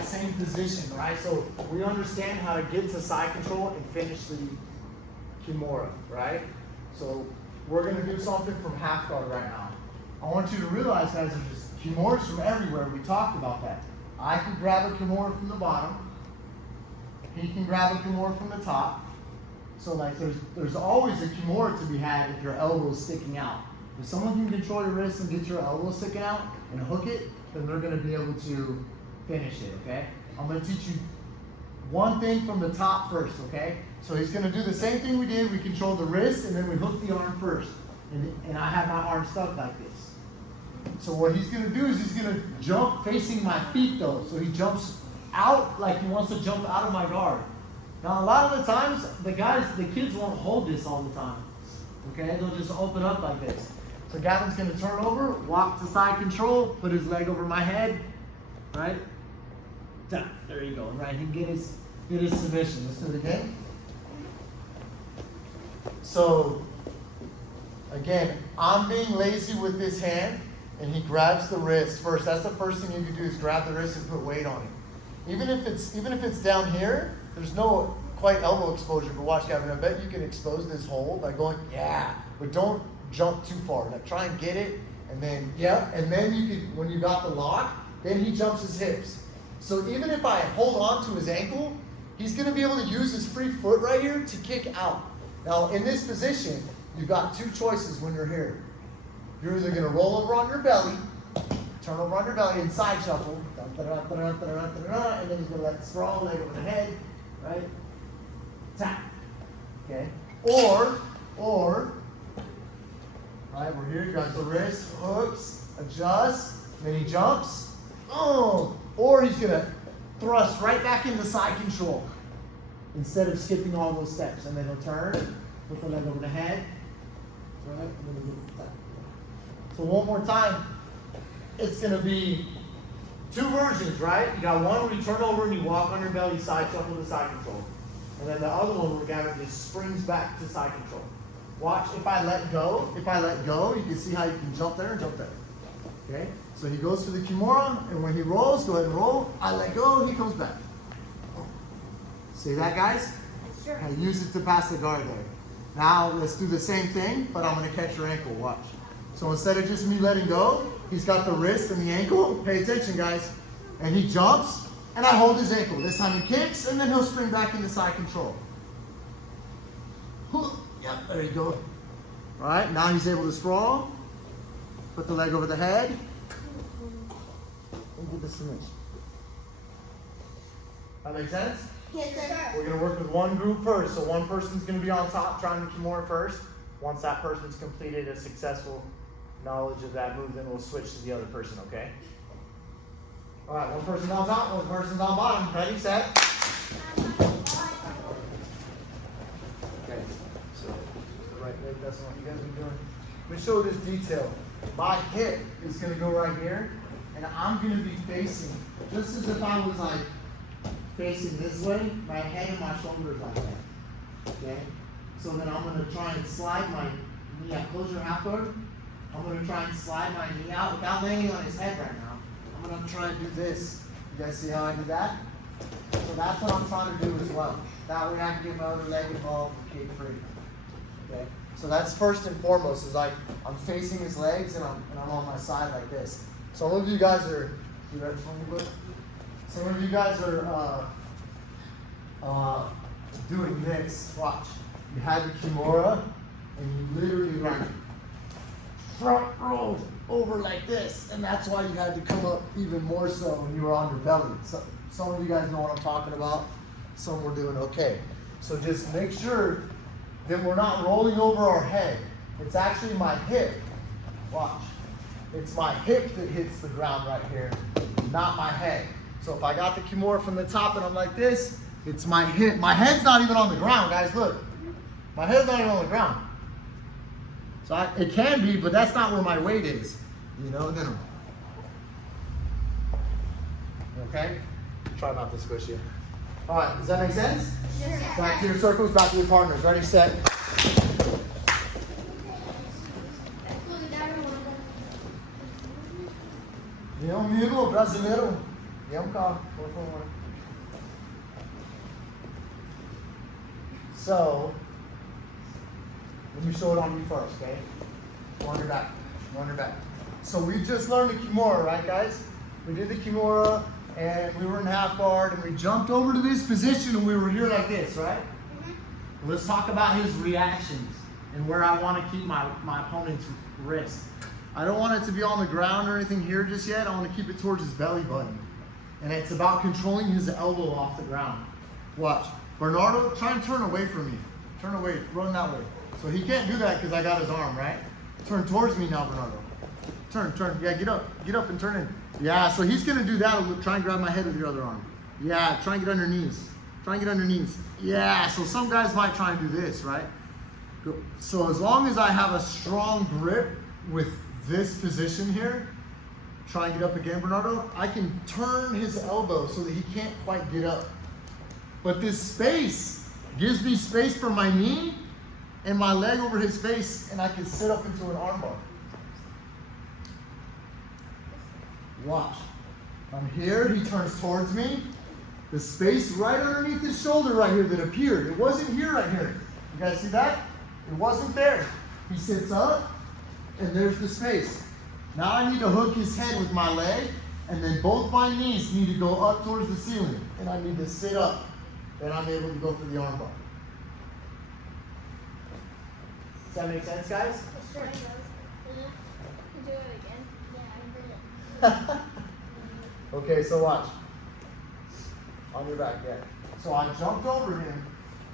that same position, right? So we understand how to get to side control and finish the Kimura, right? So we're gonna do something from half guard right now. I want you to realize, guys, there's just Kimuras from everywhere. We talked about that. I can grab a Kimura from the bottom. He can grab a Kimura from the top. So like there's always a Kimura to be had if your elbow is sticking out. If someone can control your wrist and get your elbow sticking out and hook it, then they're gonna be able to finish it, okay? I'm gonna teach you one thing from the top first, okay? So he's gonna do the same thing we did. We control the wrist and then we hook the arm first. And I have my arm stuck like this. So what he's gonna do is he's gonna jump facing my feet though. So he jumps out like he wants to jump out of my guard. Now a lot of the times, the kids won't hold this all the time. Okay, they'll just open up like this. So Gavin's gonna turn over, walk to side control, put his leg over my head, right? There you go, right? He can get his submission. Let's do it again. So, again, I'm being lazy with this hand, and he grabs the wrist first. That's the first thing you can do is grab the wrist and put weight on it. Even if it's down here, there's no quite elbow exposure, but watch, Gavin, I bet you can expose this hole by going, yeah, but don't jump too far. Like, try and get it, and then, yeah, and then you can, when you got the lock, then he jumps his hips. So even if I hold on to his ankle, he's gonna be able to use his free foot right here to kick out. Now, in this position, you've got two choices when you're here. You're either gonna roll over on your belly, turn over on your belly and side shuffle, and then he's gonna let the strong leg over the head, right? Tap, okay? Or, right, we're here, you got the wrist, hooks, adjust, then he jumps, or he's gonna thrust right back into side control instead of skipping all those steps. And then he'll turn, put the leg over the head, right, and then he gets the tap. So one more time, it's gonna be two versions, right? You got one where you turn over and you walk on your belly, side shuffle to side control. And then the other one where Gavin just springs back to side control. Watch, if I let go, you can see how you can jump there and jump there. Okay? So he goes to the Kimura, and when he rolls, go ahead and roll. I let go, he comes back. See that, guys? Sure. I use it to pass the guard there. Now, let's do the same thing, but I'm gonna catch your ankle, watch. So instead of just me letting go, he's got the wrist and the ankle. Pay attention, guys. And he jumps, and I hold his ankle. This time he kicks, and then he'll spring back into side control. Yep, there you go. All right, now he's able to sprawl. Put the leg over the head. And get the submission. That make sense? Yes, sir. We're going to work with one group first. So one person's going to be on top trying the Kimura first. Once that person's completed a successful knowledge of that move, then we'll switch to the other person, okay? All right, one person's on top, one person's on bottom. Ready, set. Okay, so the right leg, that's what you guys are doing. Let me show this detail. My hip is going to go right here, and I'm going to be facing, just as if I was like facing this way, my head and my shoulders like that. Okay? So then I'm going to try and slide my knee out. Close your half guard. I'm going to try and slide my knee out without landing on his head right now. I'm going to try and do this. You guys see how I do that? So that's what I'm trying to do as well. That way I can get my other leg involved and kick free. Okay? So that's first and foremost, is like I'm facing his legs and I'm on my side like this. Some of you guys are, you ready for me, some of you guys are doing this. Watch. You had the Kimura and you literally like front rolled over like this, and that's why you had to come up even more so when you were on your belly. So some of you guys know what I'm talking about. Some were doing okay. So just make sure that we're not rolling over our head. It's actually my hip. Watch. It's my hip that hits the ground right here, not my head. So if I got the Kimura from the top and I'm like this, it's my hip. My head's not even on the ground, guys. Look. My head's not even on the ground. So it can be, but that's not where my weight is. You know, then. Okay? Try not to squish you. All right, does that make sense? Sure. Back to your circles, back to your partners. Ready, set. Meu amigo brasileiro. So, let me show it on you first, okay? Go on your back. Go on your back. So we just learned the Kimura, right, guys? We did the Kimura, and we were in half guard, and we jumped over to this position, and we were here like this, right? Mm-hmm. Let's talk about his reactions and where I want to keep my opponent's wrist. I don't want it to be on the ground or anything here just yet. I want to keep it towards his belly button. And it's about controlling his elbow off the ground. Watch. Bernardo, try and turn away from me. Turn away, run that way. So he can't do that because I got his arm, right? Turn towards me now, Bernardo. Turn. Yeah, get up and turn in. Yeah, so he's gonna do that. Try and grab my head with your other arm. Yeah, try and get on your knees. Try and get on your knees. Yeah, so some guys might try and do this, right? So as long as I have a strong grip with this position here, try and get up again, Bernardo, I can turn his elbow so that he can't quite get up. But this space gives me space for my knee and my leg over his face, and I can sit up into an armbar. Watch. I'm here, he turns towards me. The space right underneath his shoulder right here that appeared. It wasn't here right here. You guys see that? It wasn't there. He sits up, and there's the space. Now I need to hook his head with my leg, and then both my knees need to go up towards the ceiling, and I need to sit up. Then I'm able to go for the armbar. Does that make sense, guys? Sure. Do it again. Yeah, I did it. Okay, so watch. On your back, yeah. So I jumped over him,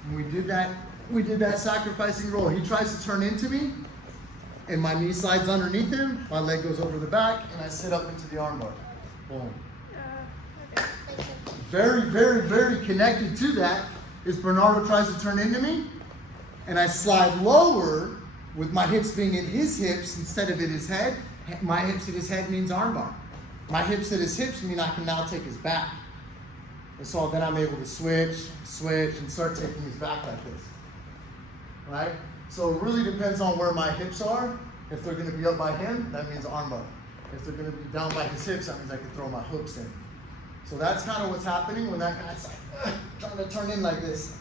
and we did that sacrificing roll. He tries to turn into me, and my knee slides underneath him, my leg goes over the back, and I sit up into the armbar. Boom. Okay. Very, very, very connected to that is Bernardo tries to turn into me, and I slide lower with my hips being at his hips instead of at his head. My hips at his head means armbar. My hips at his hips mean I can now take his back. And so then I'm able to switch, and start taking his back like this. Right? So it really depends on where my hips are. If they're going to be up by him, that means armbar. If they're going to be down by his hips, that means I can throw my hooks in. So that's kind of what's happening when that guy's like, trying to turn in like this.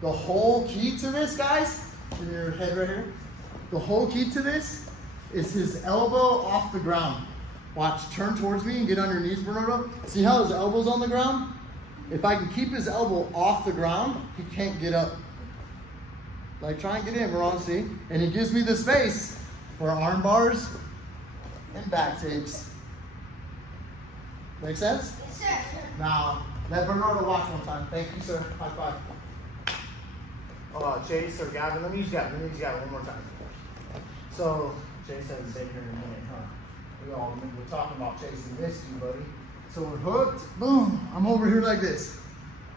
The whole key to this, guys, in your head right here, the whole key to this is his elbow off the ground. Watch, turn towards me and get on your knees, Bernardo. See how his elbow's on the ground? If I can keep his elbow off the ground, he can't get up. Like, try and get in, Bernardo, see? And he gives me the space for arm bars and back takes. Make sense? Yes, sir. Now, let Bernardo watch one time. Thank you, sir. High five. Chase or Gavin, let me use Gavin one more time. So, Chase hasn't been here in a minute, huh? We're talking about Chase and missed you, buddy. So we're hooked, boom, I'm over here like this,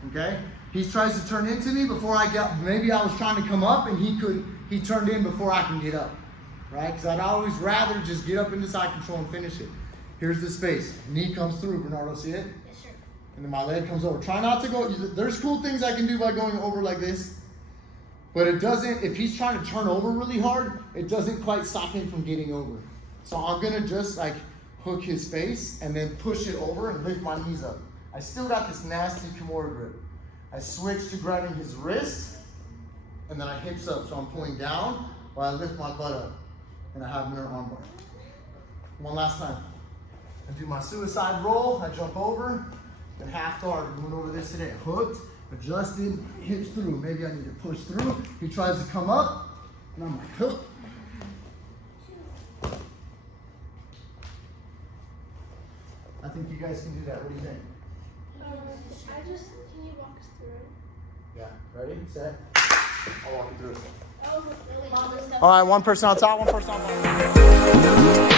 okay? He tries to turn into me before I got, maybe I was trying to come up and he turned in before I can get up, right? Because I'd always rather just get up into side control and finish it. Here's the space, knee comes through, Bernardo, see it? Yes, sir. And then my leg comes over. Try not to go, there's cool things I can do by going over like this, but it doesn't, if he's trying to turn over really hard, it doesn't quite stop him from getting over. So I'm gonna just like hook his face and then push it over and lift my knees up. I still got this nasty Kimura grip. I switch to grabbing his wrist and then I hips up. So I'm pulling down while I lift my butt up and I have mirror armbar. One last time. I do my suicide roll, I jump over, and half guard. We went over this today. Hooked, adjusted, hips through. Maybe I need to push through. He tries to come up, and I'm like, hook. I think you guys can do that. What do you think? Can you walk us through it? Yeah. Ready? Set. I'll walk you through it. Oh, really? All right, one person on top, one person on bottom.